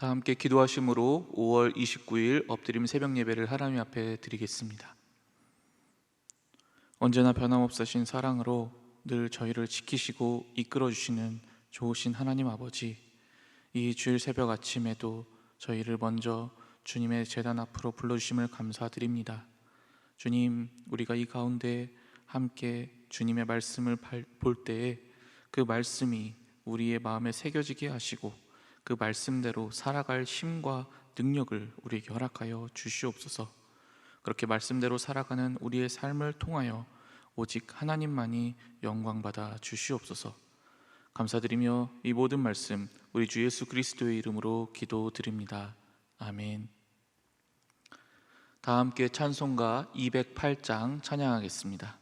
다 함께 기도하심으로 5월 29일 엎드림 새벽 예배를 하나님 앞에 드리겠습니다. 언제나 변함없으신 사랑으로 늘 저희를 지키시고 이끌어주시는 좋으신 하나님 아버지, 이 주일 새벽 아침에도 저희를 먼저 주님의 제단 앞으로 불러주심을 감사드립니다. 주님, 우리가 이 가운데 함께 주님의 말씀을 볼 때에 그 말씀이 우리의 마음에 새겨지게 하시고 그 말씀대로 살아갈 힘과 능력을 우리에게 허락하여 주시옵소서. 그렇게 말씀대로 살아가는 우리의 삶을 통하여 오직 하나님만이 영광받아 주시옵소서. 감사드리며 이 모든 말씀 우리 주 예수 그리스도의 이름으로 기도드립니다. 아멘. 다 함께 찬송가 208장 찬양하겠습니다.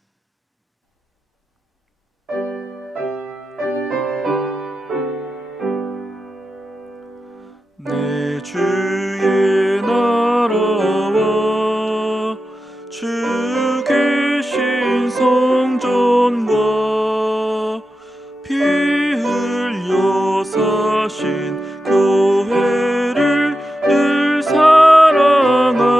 내 주의 나라와 주 계신 성전과 피 흘려 사신 교회를 늘 사랑합니다.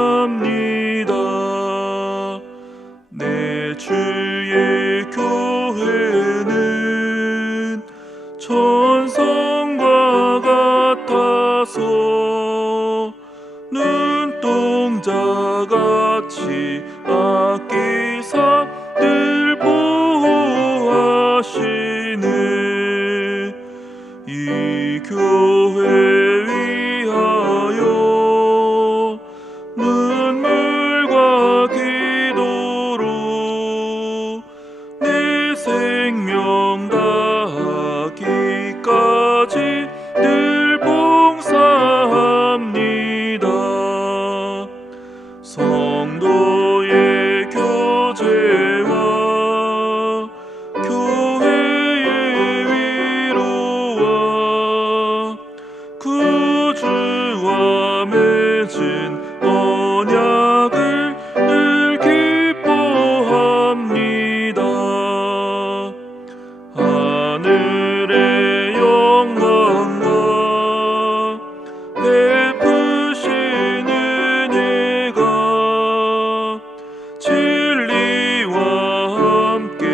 내 주의 교회는 천성과 같아서 눈동자같이 아끼사 늘 보호하시네. 이 교회 위하여 눈물과 기도로 내 생명 다하기까지 늘 봉사합니다. 성도의 교제와 교회의 위로와 구주와 맺은 언약을 늘 기뻐합니다. 하늘의 영광과 베푸신 은혜가 진리와 함께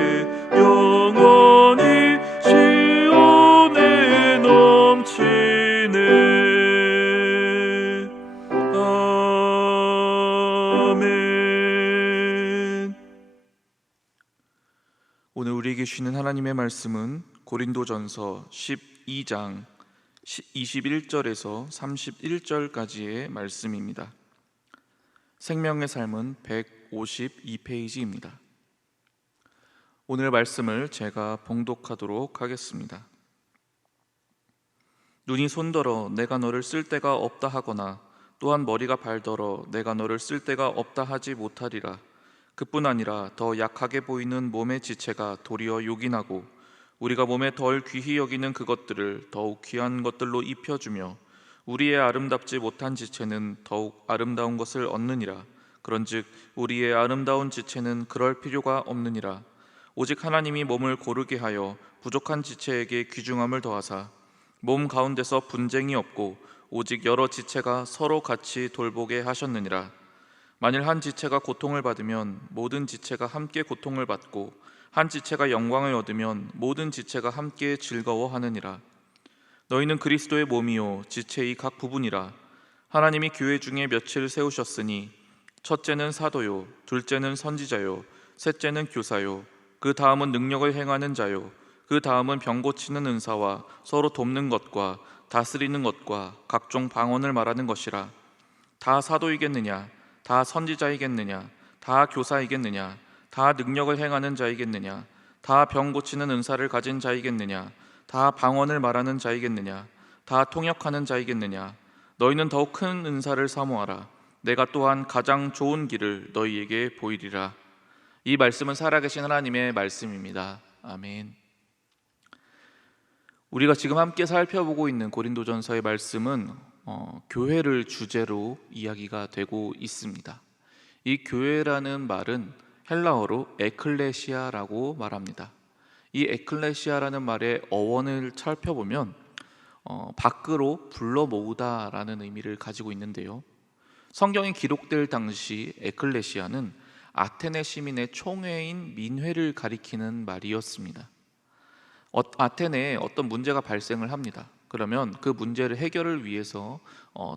영원히 시온에 넘치네. 아멘. 오늘 우리에게 주시는 하나님의 말씀은 고린도전서 12장 21절에서 31절까지의 말씀입니다. 생명의 삶은 152페이지입니다. 오늘 말씀을 제가 봉독하도록 하겠습니다. 눈이 손더러 내가 너를 쓸 데가 없다 하거나 또한 머리가 발더러 내가 너를 쓸 데가 없다 하지 못하리라. 그뿐 아니라 더 약하게 보이는 몸의 지체가 도리어 요긴하고 우리가 몸에 덜 귀히 여기는 그것들을 더욱 귀한 것들로 입혀주며 우리의 아름답지 못한 지체는 더욱 아름다운 것을 얻느니라. 그런즉 우리의 아름다운 지체는 그럴 필요가 없느니라. 오직 하나님이 몸을 고르게 하여 부족한 지체에게 귀중함을 더하사 몸 가운데서 분쟁이 없고 오직 여러 지체가 서로 같이 돌보게 하셨느니라. 만일 한 지체가 고통을 받으면 모든 지체가 함께 고통을 받고 한 지체가 영광을 얻으면 모든 지체가 함께 즐거워하느니라. 너희는 그리스도의 몸이요 지체의 각 부분이라. 하나님이 교회 중에 며칠 세우셨으니 첫째는 사도요, 둘째는 선지자요, 셋째는 교사요, 그 다음은 능력을 행하는 자요, 그 다음은 병 고치는 은사와 서로 돕는 것과 다스리는 것과 각종 방언을 말하는 것이라. 다 사도이겠느냐? 다 선지자이겠느냐? 다 교사이겠느냐? 다 능력을 행하는 자이겠느냐? 다 병 고치는 은사를 가진 자이겠느냐? 다 방언을 말하는 자이겠느냐? 다 통역하는 자이겠느냐? 너희는 더욱 큰 은사를 사모하라. 내가 또한 가장 좋은 길을 너희에게 보이리라. 이 말씀은 살아계신 하나님의 말씀입니다. 아멘. 우리가 지금 함께 살펴보고 있는 고린도전서의 말씀은 교회를 주제로 이야기가 되고 있습니다. 이 교회라는 말은 헬라어로 에클레시아라고 말합니다. 이 에클레시아라는 말의 어원을 살펴보면 밖으로 불러 모으다라는 의미를 가지고 있는데요. 성경이 기록될 당시 에클레시아는 아테네 시민의 총회인 민회를 가리키는 말이었습니다. 아테네에 어떤 문제가 발생을 합니다. 그러면 그 문제를 해결을 위해서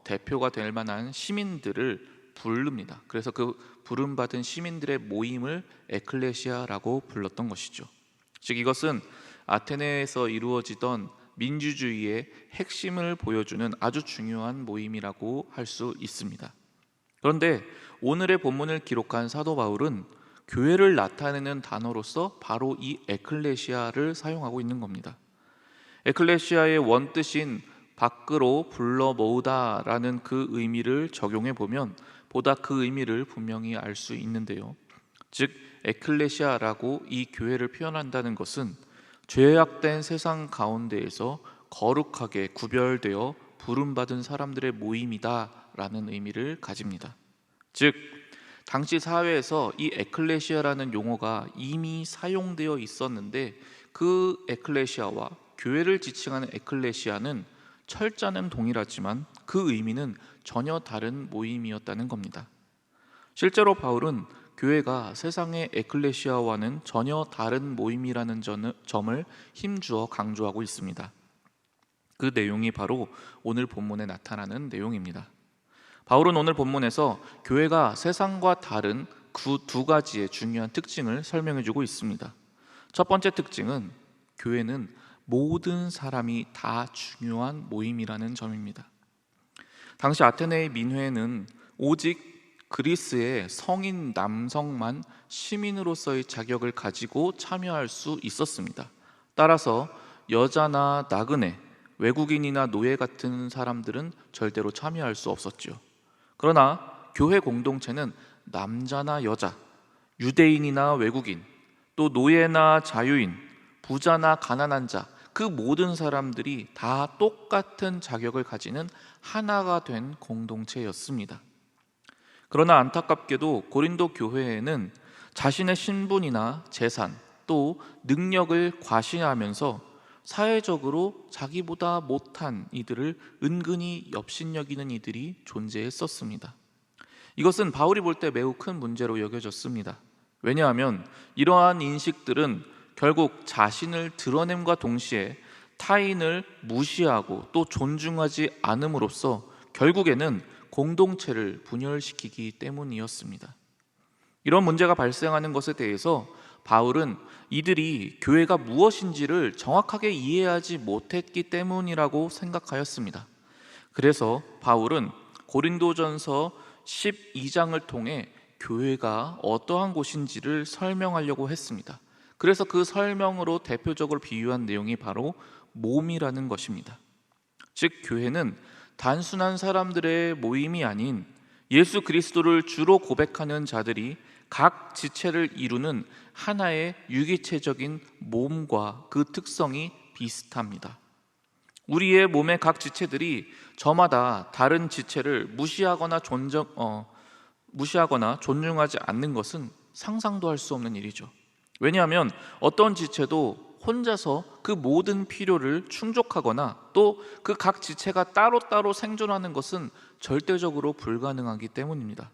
대표가 될 만한 시민들을 부릅니다. 그래서 그 부름받은 시민들의 모임을 에클레시아라고 불렀던 것이죠. 즉 이것은 아테네에서 이루어지던 민주주의의 핵심을 보여주는 아주 중요한 모임이라고 할 수 있습니다. 그런데 오늘의 본문을 기록한 사도 바울은 교회를 나타내는 단어로서 바로 이 에클레시아를 사용하고 있는 겁니다. 에클레시아의 원뜻인 밖으로 불러 모으다라는 그 의미를 적용해 보면 보다 그 의미를 분명히 알 수 있는데요. 즉 에클레시아라고 이 교회를 표현한다는 것은 죄악된 세상 가운데에서 거룩하게 구별되어 부름받은 사람들의 모임이다라는 의미를 가집니다. 즉 당시 사회에서 이 에클레시아라는 용어가 이미 사용되어 있었는데 그 에클레시아와 교회를 지칭하는 에클레시아는 철자는 동일하지만 그 의미는 전혀 다른 모임이었다는 겁니다. 실제로 바울은 교회가 세상의 에클레시아와는 전혀 다른 모임이라는 점을 힘주어 강조하고 있습니다. 그 내용이 바로 오늘 본문에 나타나는 내용입니다. 바울은 오늘 본문에서 교회가 세상과 다른 그 두 가지의 중요한 특징을 설명해 주고 있습니다. 첫 번째 특징은 교회는 모든 사람이 다 중요한 모임이라는 점입니다. 당시 아테네의 민회는 오직 그리스의 성인 남성만 시민으로서의 자격을 가지고 참여할 수 있었습니다. 따라서 여자나 나그네, 외국인이나 노예 같은 사람들은 절대로 참여할 수 없었죠. 그러나 교회 공동체는 남자나 여자, 유대인이나 외국인, 또 노예나 자유인, 부자나 가난한 자, 그 모든 사람들이 다 똑같은 자격을 가지는 하나가 된 공동체였습니다. 그러나 안타깝게도 고린도 교회에는 자신의 신분이나 재산 또 능력을 과시하면서 사회적으로 자기보다 못한 이들을 은근히 업신여기는 이들이 존재했었습니다. 이것은 바울이 볼 때 매우 큰 문제로 여겨졌습니다. 왜냐하면 이러한 인식들은 결국 자신을 드러냄과 동시에 타인을 무시하고 또 존중하지 않음으로써 결국에는 공동체를 분열시키기 때문이었습니다. 이런 문제가 발생하는 것에 대해서 바울은 이들이 교회가 무엇인지를 정확하게 이해하지 못했기 때문이라고 생각하였습니다. 그래서 바울은 고린도전서 12장을 통해 교회가 어떠한 곳인지를 설명하려고 했습니다. 그래서 그 설명으로 대표적으로 비유한 내용이 바로 몸이라는 것입니다. 즉 교회는 단순한 사람들의 모임이 아닌 예수 그리스도를 주로 고백하는 자들이 각 지체를 이루는 하나의 유기체적인 몸과 그 특성이 비슷합니다. 우리의 몸의 각 지체들이 저마다 다른 지체를 무시하거나 존중하지 않는 것은 상상도 할 수 없는 일이죠. 왜냐하면 어떤 지체도 혼자서 그 모든 필요를 충족하거나 또 그 각 지체가 따로따로 생존하는 것은 절대적으로 불가능하기 때문입니다.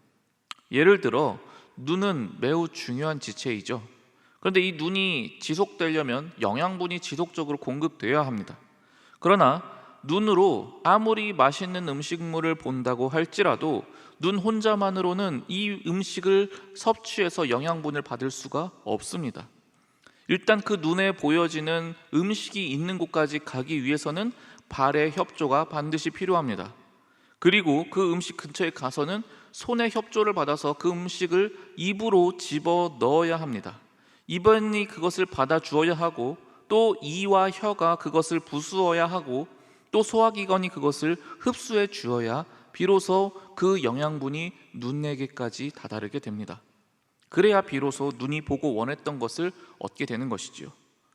예를 들어 눈은 매우 중요한 지체이죠. 그런데 이 눈이 지속되려면 영양분이 지속적으로 공급되어야 합니다. 그러나 눈으로 아무리 맛있는 음식물을 본다고 할지라도 눈 혼자만으로는 이 음식을 섭취해서 영양분을 받을 수가 없습니다. 일단 그 눈에 보여지는 음식이 있는 곳까지 가기 위해서는 발의 협조가 반드시 필요합니다. 그리고 그 음식 근처에 가서는 손의 협조를 받아서 그 음식을 입으로 집어 넣어야 합니다. 입안이 그것을 받아 주어야 하고 또 이와 혀가 그것을 부수어야 하고 또 소화기관이 그것을 흡수해 주어야 비로소 그 영양분이 눈에게까지 다다르게 됩니다. 그래야 비로소 눈이 보고 원했던 것을 얻게 되는 것이지요.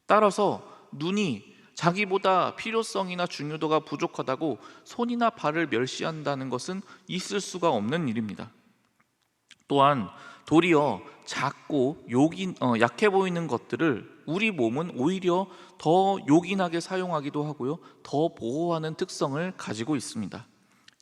따라서 눈이 자기보다 필요성이나 중요도가 부족하다고 손이나 발을 멸시한다는 것은 있을 수가 없는 일입니다. 또한 도리어 작고 약해 보이는 것들을 우리 몸은 오히려 더 요긴하게 사용하기도 하고요, 더 보호하는 특성을 가지고 있습니다.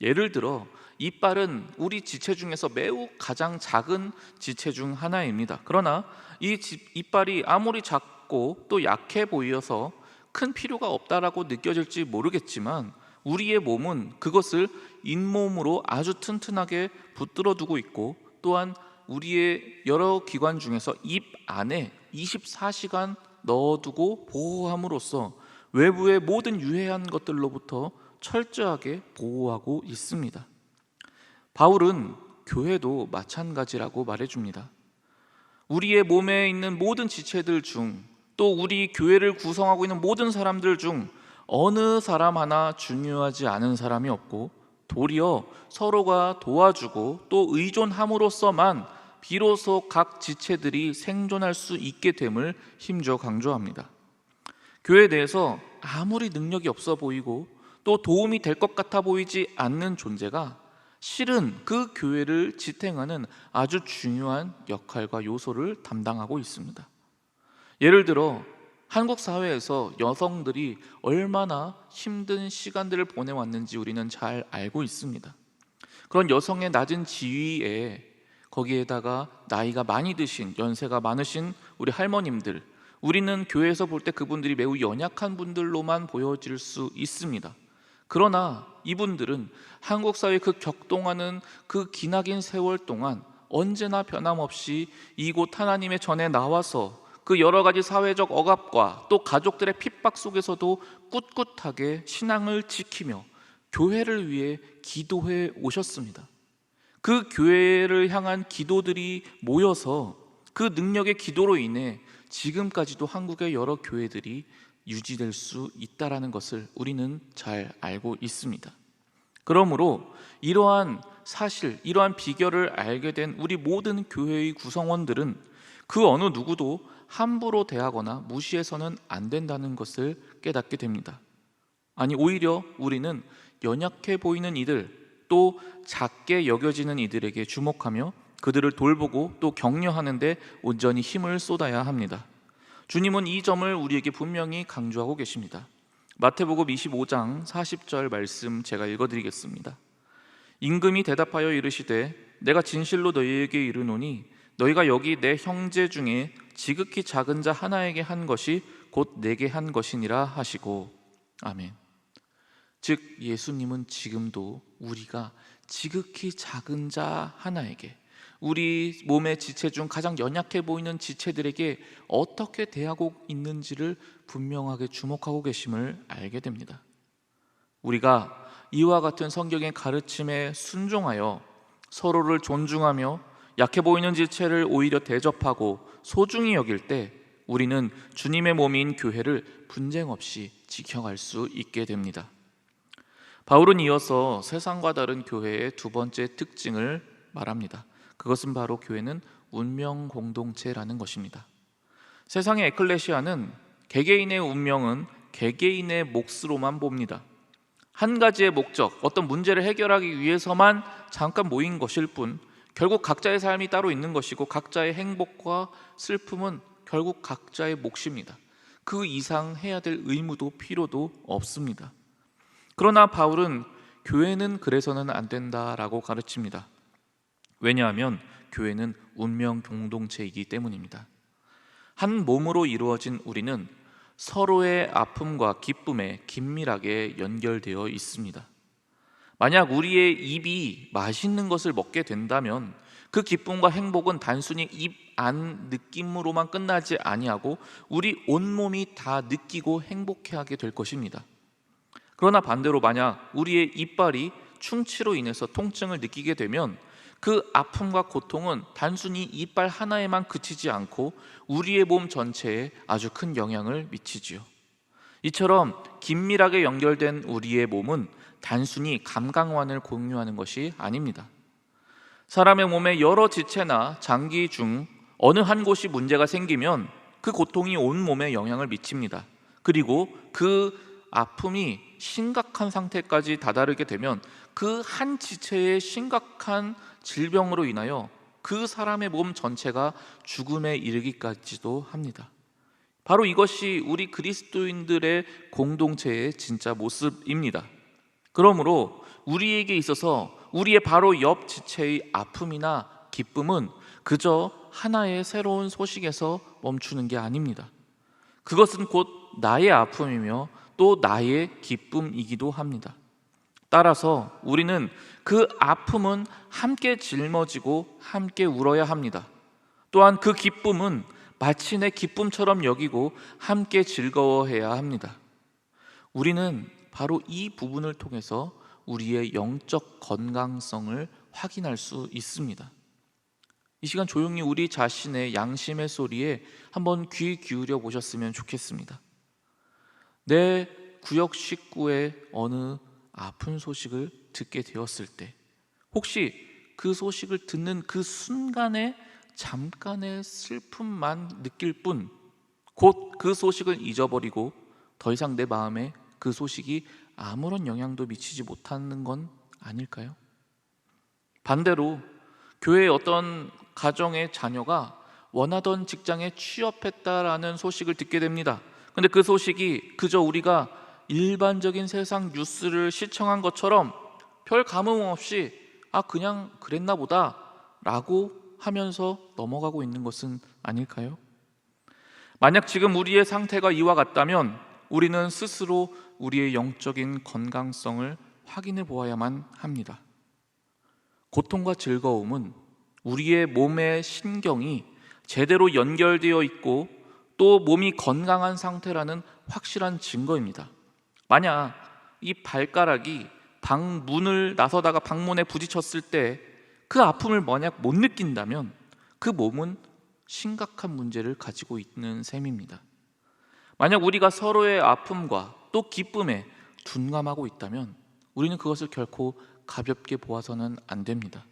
예를 들어 이빨은 우리 지체 중에서 매우 가장 작은 지체 중 하나입니다. 그러나 이빨이 아무리 작고 또 약해 보여서 큰 필요가 없다라고 느껴질지 모르겠지만, 우리의 몸은 그것을 잇몸으로 아주 튼튼하게 붙들어 두고 있고, 또한 우리의 여러 기관 중에서 입 안에 24시간 넣어두고 보호함으로써 외부의 모든 유해한 것들로부터 철저하게 보호하고 있습니다. 바울은 교회도 마찬가지라고 말해줍니다. 우리의 몸에 있는 모든 지체들 중, 또 우리 교회를 구성하고 있는 모든 사람들 중 어느 사람 하나 중요하지 않은 사람이 없고, 도리어 서로가 도와주고 또 의존함으로써만 비로소 각 지체들이 생존할 수 있게 됨을 힘줘 강조합니다. 교회에 대해서 아무리 능력이 없어 보이고 또 도움이 될 것 같아 보이지 않는 존재가 실은 그 교회를 지탱하는 아주 중요한 역할과 요소를 담당하고 있습니다. 예를 들어 한국 사회에서 여성들이 얼마나 힘든 시간들을 보내왔는지 우리는 잘 알고 있습니다. 그런 여성의 낮은 지위에 거기에다가 나이가 많이 드신, 연세가 많으신 우리 할머님들, 우리는 교회에서 볼 때 그분들이 매우 연약한 분들로만 보여질 수 있습니다. 그러나 이분들은 한국 사회의 그 격동하는 그 기나긴 세월 동안 언제나 변함없이 이곳 하나님의 전에 나와서 그 여러 가지 사회적 억압과 또 가족들의 핍박 속에서도 꿋꿋하게 신앙을 지키며 교회를 위해 기도해 오셨습니다. 그 교회를 향한 기도들이 모여서 그 능력의 기도로 인해 지금까지도 한국의 여러 교회들이 유지될 수 있다는 것을 우리는 잘 알고 있습니다. 그러므로 이러한 사실, 이러한 비결을 알게 된 우리 모든 교회의 구성원들은 그 어느 누구도 함부로 대하거나 무시해서는 안 된다는 것을 깨닫게 됩니다. 아니, 오히려 우리는 연약해 보이는 이들, 또 작게 여겨지는 이들에게 주목하며 그들을 돌보고 또 격려하는 데 온전히 힘을 쏟아야 합니다. 주님은 이 점을 우리에게 분명히 강조하고 계십니다. 마태복음 25장 40절 말씀 제가 읽어드리겠습니다. 임금이 대답하여 이르시되 내가 진실로 너희에게 이르노니 너희가 여기 내 형제 중에 지극히 작은 자 하나에게 한 것이 곧 내게 한 것이니라 하시고. 아멘. 즉 예수님은 지금도 우리가 지극히 작은 자 하나에게, 우리 몸의 지체 중 가장 연약해 보이는 지체들에게 어떻게 대하고 있는지를 분명하게 주목하고 계심을 알게 됩니다. 우리가 이와 같은 성경의 가르침에 순종하여 서로를 존중하며 약해 보이는 지체를 오히려 대접하고 소중히 여길 때 우리는 주님의 몸인 교회를 분쟁 없이 지켜갈 수 있게 됩니다. 바울은 이어서 세상과 다른 교회의 두 번째 특징을 말합니다. 그것은 바로 교회는 운명 공동체라는 것입니다. 세상의 에클레시아는 개개인의 운명은 개개인의 몫으로만 봅니다. 한 가지의 목적, 어떤 문제를 해결하기 위해서만 잠깐 모인 것일 뿐, 결국 각자의 삶이 따로 있는 것이고 각자의 행복과 슬픔은 결국 각자의 몫입니다. 그 이상 해야 될 의무도 필요도 없습니다. 그러나 바울은 교회는 그래서는 안 된다라고 가르칩니다. 왜냐하면 교회는 운명 공동체이기 때문입니다. 한 몸으로 이루어진 우리는 서로의 아픔과 기쁨에 긴밀하게 연결되어 있습니다. 만약 우리의 입이 맛있는 것을 먹게 된다면 그 기쁨과 행복은 단순히 입 안 느낌으로만 끝나지 아니하고 우리 온몸이 다 느끼고 행복해하게 될 것입니다. 그러나 반대로 만약 우리의 이빨이 충치로 인해서 통증을 느끼게 되면 그 아픔과 고통은 단순히 이빨 하나에만 그치지 않고 우리의 몸 전체에 아주 큰 영향을 미치지요. 이처럼 긴밀하게 연결된 우리의 몸은 단순히 감각관을 공유하는 것이 아닙니다. 사람의 몸의 여러 지체나 장기 중 어느 한 곳이 문제가 생기면 그 고통이 온 몸에 영향을 미칩니다. 그리고 그 아픔이 심각한 상태까지 다다르게 되면 그 한 지체의 심각한 질병으로 인하여 그 사람의 몸 전체가 죽음에 이르기까지도 합니다. 바로 이것이 우리 그리스도인들의 공동체의 진짜 모습입니다. 그러므로 우리에게 있어서 우리의 바로 옆 지체의 아픔이나 기쁨은 그저 하나의 새로운 소식에서 멈추는 게 아닙니다. 그것은 곧 나의 아픔이며 또 나의 기쁨이기도 합니다. 따라서 우리는 그 아픔은 함께 짊어지고 함께 울어야 합니다. 또한 그 기쁨은 마치 내 기쁨처럼 여기고 함께 즐거워해야 합니다. 우리는 바로 이 부분을 통해서 우리의 영적 건강성을 확인할 수 있습니다. 이 시간 조용히 우리 자신의 양심의 소리에 한번 귀 기울여 보셨으면 좋겠습니다. 내 구역 식구의 어느 아픈 소식을 듣게 되었을 때 혹시 그 소식을 듣는 그 순간에 잠깐의 슬픔만 느낄 뿐 곧 그 소식을 잊어버리고 더 이상 내 마음에 그 소식이 아무런 영향도 미치지 못하는 건 아닐까요? 반대로 교회의 어떤 가정의 자녀가 원하던 직장에 취업했다라는 소식을 듣게 됩니다. 근데 그 소식이 그저 우리가 일반적인 세상 뉴스를 시청한 것처럼 별 감흥 없이 그냥 그랬나 보다 라고 하면서 넘어가고 있는 것은 아닐까요? 만약 지금 우리의 상태가 이와 같다면 우리는 스스로 우리의 영적인 건강성을 확인해 보아야만 합니다. 고통과 즐거움은 우리의 몸의 신경이 제대로 연결되어 있고 또 몸이 건강한 상태라는 확실한 증거입니다. 만약 이 발가락이 방문을 나서다가 방문에 부딪혔을 때 그 아픔을 만약 못 느낀다면 그 몸은 심각한 문제를 가지고 있는 셈입니다. 만약 우리가 서로의 아픔과 또 기쁨에 둔감하고 있다면 우리는 그것을 결코 가볍게 보아서는 안 됩니다.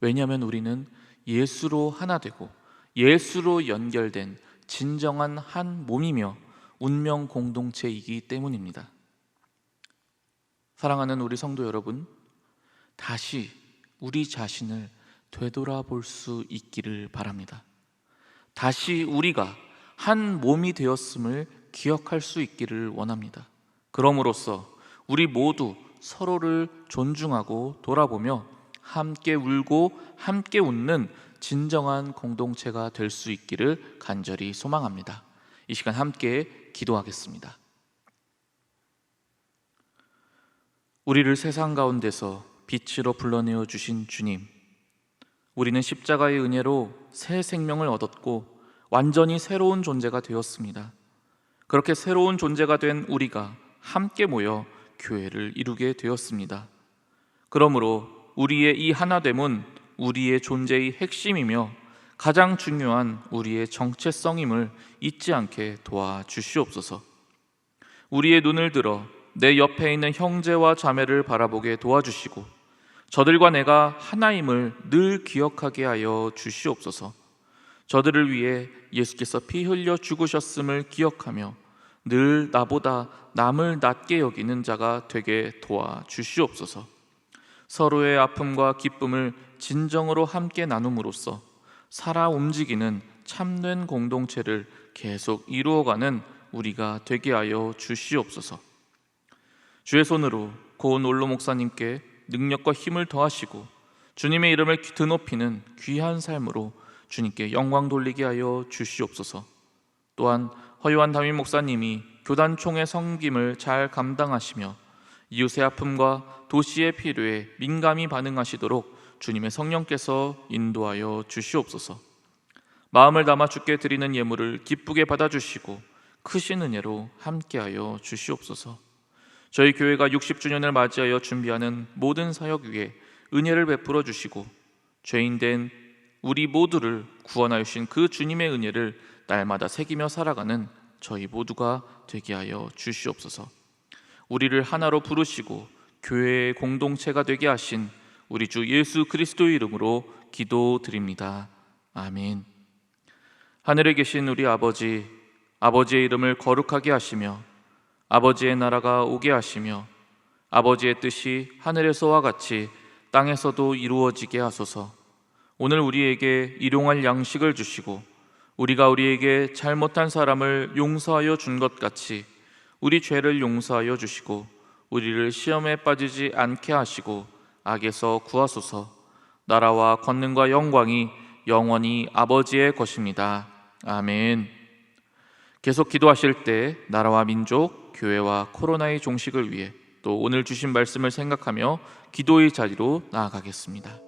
왜냐하면 우리는 예수로 하나 되고 예수로 연결된 진정한 한 몸이며 운명 공동체이기 때문입니다. 사랑하는 우리 성도 여러분, 다시 우리 자신을 되돌아볼 수 있기를 바랍니다. 다시 우리가 한 몸이 되었음을 기억할 수 있기를 원합니다. 그럼으로써 우리 모두 서로를 존중하고 돌아보며 함께 울고 함께 웃는 진정한 공동체가 될 수 있기를 간절히 소망합니다. 이 시간 함께 기도하겠습니다. 우리를 세상 가운데서 빛으로 불러내어 주신 주님, 우리는 십자가의 은혜로 새 생명을 얻었고 완전히 새로운 존재가 되었습니다. 그렇게 새로운 존재가 된 우리가 함께 모여 교회를 이루게 되었습니다. 그러므로 우리의 이 하나됨은 우리의 존재의 핵심이며 가장 중요한 우리의 정체성임을 잊지 않게 도와주시옵소서. 우리의 눈을 들어 내 옆에 있는 형제와 자매를 바라보게 도와주시고 저들과 내가 하나임을 늘 기억하게 하여 주시옵소서. 저들을 위해 예수께서 피 흘려 죽으셨음을 기억하며 늘 나보다 남을 낮게 여기는 자가 되게 도와주시옵소서. 서로의 아픔과 기쁨을 진정으로 함께 나눔으로써 살아 움직이는 참된 공동체를 계속 이루어가는 우리가 되게 하여 주시옵소서. 주의 손으로 고은 올로 목사님께 능력과 힘을 더하시고 주님의 이름을 드높이는 귀한 삶으로 주님께 영광 돌리게 하여 주시옵소서. 또한 허요한 담임 목사님이 교단총회 섬김을 잘 감당하시며 이웃의 아픔과 도시의 필요에 민감히 반응하시도록 주님의 성령께서 인도하여 주시옵소서. 마음을 담아 주께 드리는 예물을 기쁘게 받아주시고 크신 은혜로 함께하여 주시옵소서. 저희 교회가 60주년을 맞이하여 준비하는 모든 사역 위에 은혜를 베풀어 주시고 죄인된 우리 모두를 구원하여 주신 그 주님의 은혜를 날마다 새기며 살아가는 저희 모두가 되게 하여 주시옵소서. 우리를 하나로 부르시고 교회의 공동체가 되게 하신 우리 주 예수 그리스도의 이름으로 기도드립니다. 아멘. 하늘에 계신 우리 아버지, 아버지의 이름을 거룩하게 하시며 아버지의 나라가 오게 하시며 아버지의 뜻이 하늘에서와 같이 땅에서도 이루어지게 하소서. 오늘 우리에게 일용할 양식을 주시고 우리가 우리에게 잘못한 사람을 용서하여 준 것 같이 우리 죄를 용서하여 주시고 우리를 시험에 빠지지 않게 하시고 악에서 구하소서. 나라와 권능과 영광이 영원히 아버지의 것입니다. 아멘. 계속 기도하실 때 나라와 민족, 교회와 코로나의 종식을 위해 또 오늘 주신 말씀을 생각하며 기도의 자리로 나아가겠습니다.